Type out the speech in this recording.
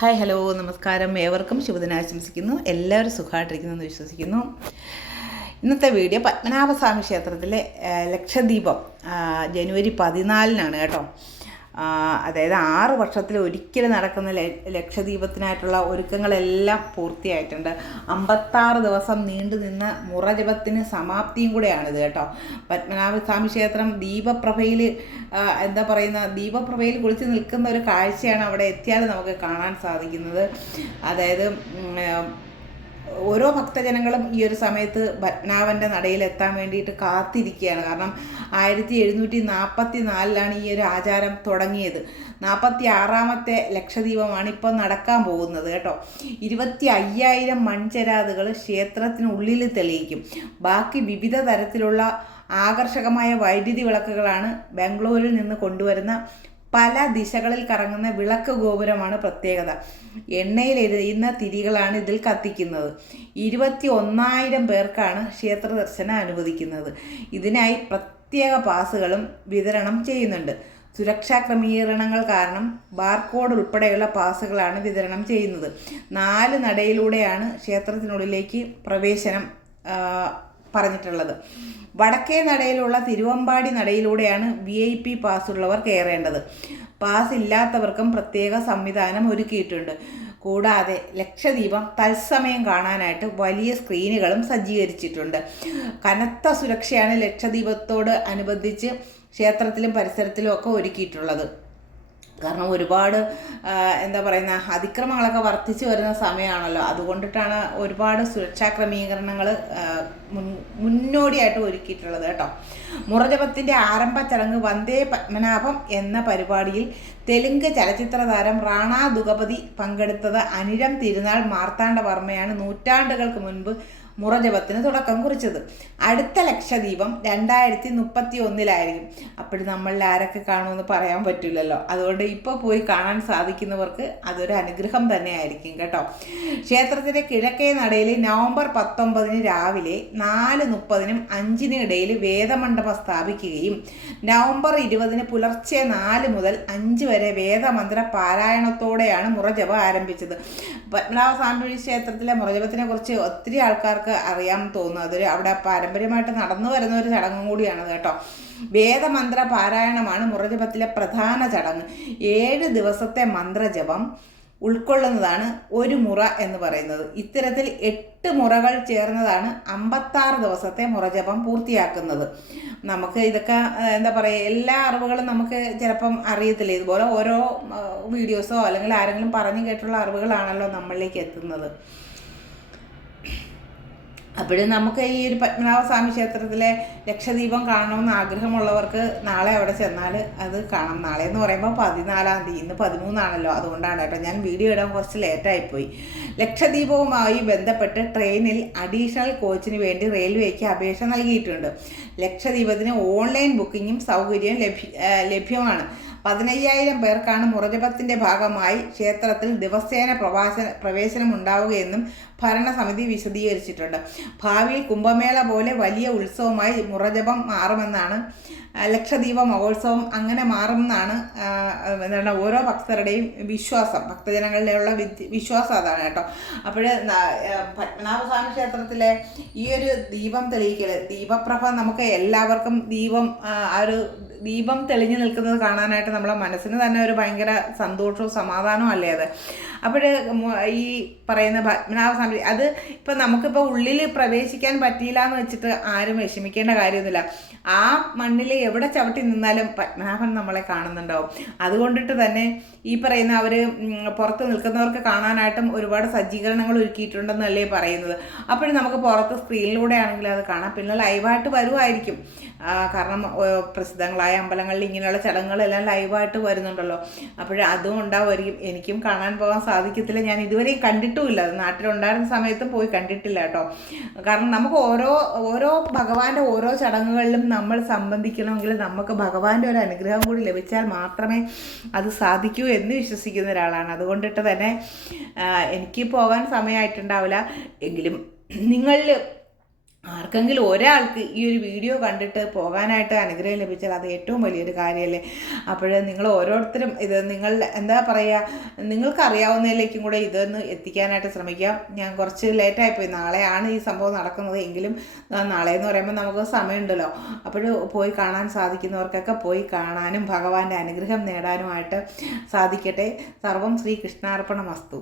Hi hello നമസ്കാരം. ഏവർക്കും ശുഭദിനം ആശംസിക്കുന്നു. എല്ലാവരും സുഖമായിട്ടിരിക്കുന്നു എന്ന് വിശ്വസിക്കുന്നു. ഇന്നത്തെ വീഡിയോ പത്മനാഭസ്വാമി ക്ഷേത്രത്തിലെ ലക്ഷദ്വീപം ജനുവരി പതിനാലിനാണ് കേട്ടോ. അതായത് ആറ് വർഷത്തിൽ ഒരിക്കൽ നടക്കുന്ന ലക്ഷദ്വീപത്തിനായിട്ടുള്ള ഒരുക്കങ്ങളെല്ലാം പൂർത്തിയായിട്ടുണ്ട്. അമ്പത്താറ് ദിവസം നീണ്ടു നിന്ന മുറജപത്തിന് സമാപ്തിയും കൂടെയാണിത് കേട്ടോ. പത്മനാഭസ്വാമി ക്ഷേത്രം ദീപപ്രഭയിൽ എന്താ പറയുന്ന ദീപപ്രഭയിൽ കുളിച്ച് നിൽക്കുന്ന ഒരു കാഴ്ചയാണ് അവിടെ എത്തിയാൽ നമുക്ക് കാണാൻ സാധിക്കുന്നത്. അതായത് ഓരോ ഭക്തജനങ്ങളും ഈ ഒരു സമയത്ത് പത്മനാഭന്റെ നടയിൽ എത്താൻ വേണ്ടിയിട്ട് കാത്തിരിക്കുകയാണ്. കാരണം ആയിരത്തി എഴുന്നൂറ്റി നാൽപ്പത്തി നാലിലാണ് ഈ ഒരു ആചാരം തുടങ്ങിയത്. നാൽപ്പത്തി ആറാമത്തെ ലക്ഷദീപമാണ് ഇപ്പോൾ നടക്കാൻ പോകുന്നത് കേട്ടോ. ഇരുപത്തി അയ്യായിരം മൺചരാതുകൾ ക്ഷേത്രത്തിനുള്ളിൽ തെളിയിക്കും. ബാക്കി വിവിധ തരത്തിലുള്ള ആകർഷകമായ വൈദ്യുതി വിളക്കുകളാണ് ബാംഗ്ലൂരിൽ നിന്ന് കൊണ്ടുവരുന്ന പല ദിശകളിൽ കറങ്ങുന്ന വിളക്ക് ഗോപുരമാണ് പ്രത്യേകത. എണ്ണയിൽ എഴുതിയുന്ന തിരികളാണ് ഇതിൽ കത്തിക്കുന്നത്. ഇരുപത്തി ഒന്നായിരം പേർക്കാണ് ക്ഷേത്ര ദർശനം അനുവദിക്കുന്നത്. ഇതിനായി പ്രത്യേക പാസുകളും വിതരണം ചെയ്യുന്നുണ്ട്. സുരക്ഷാ ക്രമീകരണങ്ങൾ കാരണം ബാർകോഡ് ഉൾപ്പെടെയുള്ള പാസുകളാണ് വിതരണം ചെയ്യുന്നത്. നാല് നടയിലൂടെയാണ് ക്ഷേത്രത്തിനുള്ളിലേക്ക് പ്രവേശനം പറഞ്ഞിട്ടുള്ളത്. വടക്കേ നടയിലുള്ള തിരുവമ്പാടി നടയിലൂടെയാണ് വി ഐ പി പാസ് ഉള്ളവർ കയറേണ്ടത്. പാസ് ഇല്ലാത്തവർക്കും പ്രത്യേക സംവിധാനം ഒരുക്കിയിട്ടുണ്ട്. കൂടാതെ ലക്ഷദ്വീപം തത്സമയം കാണാനായിട്ട് വലിയ സ്ക്രീനുകളും സജ്ജീകരിച്ചിട്ടുണ്ട്. കനത്ത സുരക്ഷയാണ് ലക്ഷദ്വീപത്തോട് അനുബന്ധിച്ച് ക്ഷേത്രത്തിലും പരിസരത്തിലും ഒക്കെ ഒരുക്കിയിട്ടുള്ളത്. കാരണം ഒരുപാട് എന്താ പറയുന്ന അതിക്രമങ്ങളൊക്കെ വർദ്ധിച്ചു വരുന്ന സമയമാണല്ലോ. അതുകൊണ്ടിട്ടാണ് ഒരുപാട് സുരക്ഷാ ക്രമീകരണങ്ങൾ മുൻ മുന്നോടിയായിട്ട് ഒരുക്കിയിട്ടുള്ളത് കേട്ടോ. മുറജപത്തിന്റെ ആരംഭ ചടങ്ങ് വന്ദേ പത്മനാഭം എന്ന പരിപാടിയിൽ തെലുങ്ക് ചലച്ചിത്ര താരം റാണ ദുഗപതി പങ്കെടുത്തത് അനിഴം തിരുനാൾ മാർത്താണ്ഡവർമ്മയാണ്. നൂറ്റാണ്ടുകൾക്ക് മുൻപ് മുറജപത്തിന് തുടക്കം കുറിച്ചത്. അടുത്ത ലക്ഷദ്വീപം രണ്ടായിരത്തി മുപ്പത്തി ഒന്നിലായിരിക്കും അപ്പോൾ നമ്മളിൽ ആരൊക്കെ കാണുമെന്ന് പറയാൻ പറ്റില്ലല്ലോ. അതുകൊണ്ട് ഇപ്പോൾ പോയി കാണാൻ സാധിക്കുന്നവർക്ക് അതൊരു അനുഗ്രഹം തന്നെയായിരിക്കും കേട്ടോ. ക്ഷേത്രത്തിന്റെ കിഴക്കേ നടയിൽ നവംബർ പത്തൊമ്പതിന് രാവിലെ നാല് മുപ്പതിനും അഞ്ചിനും ഇടയിൽ വേദമണ്ഡപം സ്ഥാപിക്കുകയും നവംബർ ഇരുപതിന് പുലർച്ചെ നാല് മുതൽ അഞ്ച് വരെ വേദമന്ത്ര പാരായണത്തോടെയാണ് മുറജപ ആരംഭിച്ചത്. പത്മനാഭസ്വാമി ക്ഷേത്രത്തിലെ മുറജപത്തിനെ കുറിച്ച് ഒത്തിരി ആൾക്കാർക്ക് അറിയാമെന്ന് തോന്നുന്നു. അതൊരു അവിടെ പാരമ്പര്യമായിട്ട് നടന്നു വരുന്ന ഒരു ചടങ്ങും കൂടിയാണ് കേട്ടോ. വേദമന്ത്ര പാരായണമാണ് മുറജപത്തിലെ പ്രധാന ചടങ്ങ്. ഏഴ് ദിവസത്തെ മന്ത്രജപം ഉൾക്കൊള്ളുന്നതാണ് ഒരു മുറ എന്ന് പറയുന്നത്. ഇത്തരത്തിൽ എട്ട് മുറകൾ ചേർന്നതാണ് അമ്പത്താറ് ദിവസത്തെ മുറജപം പൂർത്തിയാക്കുന്നത്. നമുക്ക് ഇതൊക്കെ എന്താ പറയുക എല്ലാ അറിവുകളും നമുക്ക് ചിലപ്പം അറിയത്തില്ല. ഇതുപോലെ ഓരോ വീഡിയോസോ അല്ലെങ്കിൽ ആരെങ്കിലും പറഞ്ഞു കേട്ടുള്ള അറിവുകളാണല്ലോ നമ്മളിലേക്ക് എത്തുന്നത്. അപ്പോഴും നമുക്ക് ഈ ഒരു പത്മനാഭസ്വാമി ക്ഷേത്രത്തിലെ ലക്ഷദീപം കാണണമെന്ന് ആഗ്രഹമുള്ളവർക്ക് നാളെ അവിടെ ചെന്നാൽ അത് കാണാം. നാളെ എന്ന് പറയുമ്പോൾ പതിനാലാം തീയതി ഇന്ന് പതിമൂന്നാണല്ലോ. അതുകൊണ്ടാണ് കേട്ടോ ഞാൻ വീഡിയോ ഇടാൻ കുറച്ച് ലേറ്റായിപ്പോയി. ലക്ഷദീപവുമായി ബന്ധപ്പെട്ട് ട്രെയിനിൽ അഡീഷണൽ കോച്ചിന് വേണ്ടി റെയിൽവേക്ക് അപേക്ഷ നൽകിയിട്ടുണ്ട്. ലക്ഷദ്വീപത്തിന് ഓൺലൈൻ ബുക്കിങ്ങും സൗകര്യവും ലഭ്യമാണ്. പതിനയ്യായിരം പേർക്കാണ് മുറജപത്തിന്റെ ഭാഗമായി ക്ഷേത്രത്തിൽ ദിവസേന പ്രവാസ പ്രവേശനം ഉണ്ടാവുകയെന്നും ഭരണസമിതി വിശദീകരിച്ചിട്ടുണ്ട്. ഭാവിയിൽ കുംഭമേള പോലെ വലിയ ഉത്സവമായി മുറജപം മാറുമെന്നാണ് ലക്ഷദ്വീപ മഹോത്സവം അങ്ങനെ മാറുമെന്നാണ് എന്താണ് ഓരോ ഭക്തരുടെയും വിശ്വാസം. ഭക്തജനങ്ങളിലുള്ള വിശ്വാസം അതാണ് കേട്ടോ. അപ്പോൾ പത്മനാഭസ്വാമി ക്ഷേത്രത്തിലെ ഈ ഒരു ദീപം തെളിയിക്കൽ ദീപപ്രഭ നമുക്ക് എല്ലാവർക്കും ദീപം ആ ഒരു ദീപം തെളിഞ്ഞു നിൽക്കുന്നത് കാണാനായിട്ട് നമ്മളെ മനസ്സിന് തന്നെ ഒരു ഭയങ്കര സന്തോഷവും സമാധാനവും അല്ലേ അത്? അപ്പോൾ ഈ പറയുന്ന പത്മനാഭസ്വാമി അത് ഇപ്പം നമുക്കിപ്പോൾ ഉള്ളിൽ പ്രവേശിക്കാൻ പറ്റിയില്ല എന്ന് വെച്ചിട്ട് ആരും വിഷമിക്കേണ്ട കാര്യമൊന്നുമില്ല. ആ മണ്ണിൽ എവിടെ ചവിട്ടി നിന്നാലും പത്മനാഭൻ നമ്മളെ കാണുന്നുണ്ടാവും. അതുകൊണ്ടിട്ട് തന്നെ ഈ പറയുന്ന അവർ പുറത്ത് നിൽക്കുന്നവർക്ക് കാണാനായിട്ടും ഒരുപാട് സജ്ജീകരണങ്ങൾ ഒരുക്കിയിട്ടുണ്ടെന്നല്ലേ പറയുന്നത്. അപ്പോഴും നമുക്ക് പുറത്ത് സ്ക്രീനിലൂടെ ആണെങ്കിൽ അത് കാണാം. പിന്നെ ലൈവായിട്ട് വരുമായിരിക്കും കാരണം പ്രസിദ്ധങ്ങളായ അമ്പലങ്ങളിൽ ഇങ്ങനെയുള്ള ചടങ്ങുകളെല്ലാം ലൈവായിട്ട് വരുന്നുണ്ടല്ലോ. അപ്പോൾ അതും ഉണ്ടാവുമായിരിക്കും. എനിക്കും കാണാൻ പോകാൻ സാധിക്കത്തില്ല. ഞാൻ ഇതുവരെയും കണ്ടിട്ടുമില്ല. നാട്ടിലുണ്ടായിരുന്ന സമയത്തും പോയി കണ്ടിട്ടില്ല കേട്ടോ. കാരണം നമുക്ക് ഓരോ ഓരോ ഭഗവാന്റെ ഓരോ ചടങ്ങുകളിലും നമ്മൾ സംബന്ധിക്കണമെങ്കിൽ നമുക്ക് ഭഗവാന്റെ ഒരു അനുഗ്രഹം കൂടി ലഭിച്ചാൽ മാത്രമേ അത് സാധിക്കൂ എന്ന് വിശ്വസിക്കുന്ന ഒരാളാണ്. അതുകൊണ്ടിട്ട് തന്നെ എനിക്ക് പോകാൻ സമയമായിട്ടുണ്ടാവില്ല. എങ്കിലും നിങ്ങളിൽ ആർക്കെങ്കിലും ഒരാൾക്ക് ഈ ഒരു വീഡിയോ കണ്ടിട്ട് പോകാനായിട്ട് അനുഗ്രഹം ലഭിച്ചാൽ അത് ഏറ്റവും വലിയൊരു കാര്യമല്ലേ? അപ്പോൾ നിങ്ങൾ ഓരോരുത്തരും ഇത് നിങ്ങൾ എന്താ പറയുക നിങ്ങൾക്ക് അറിയാവുന്നതിലേക്കും കൂടെ ഇതൊന്ന് എത്തിക്കാനായിട്ട് ശ്രമിക്കാം. ഞാൻ കുറച്ച് ലേറ്റായിപ്പോയി. നാളെയാണ് ഈ സംഭവം നടക്കുന്നത്. എങ്കിലും നാളെ എന്ന് പറയുമ്പോൾ നമുക്ക് സമയമുണ്ടല്ലോ. അപ്പോൾ പോയി കാണാൻ സാധിക്കുന്നവർക്കൊക്കെ പോയി കാണാനും ഭഗവാന്റെ അനുഗ്രഹം നേടാനുമായിട്ട് സാധിക്കട്ടെ. സർവം ശ്രീ കൃഷ്ണാർപ്പണ വസ്തു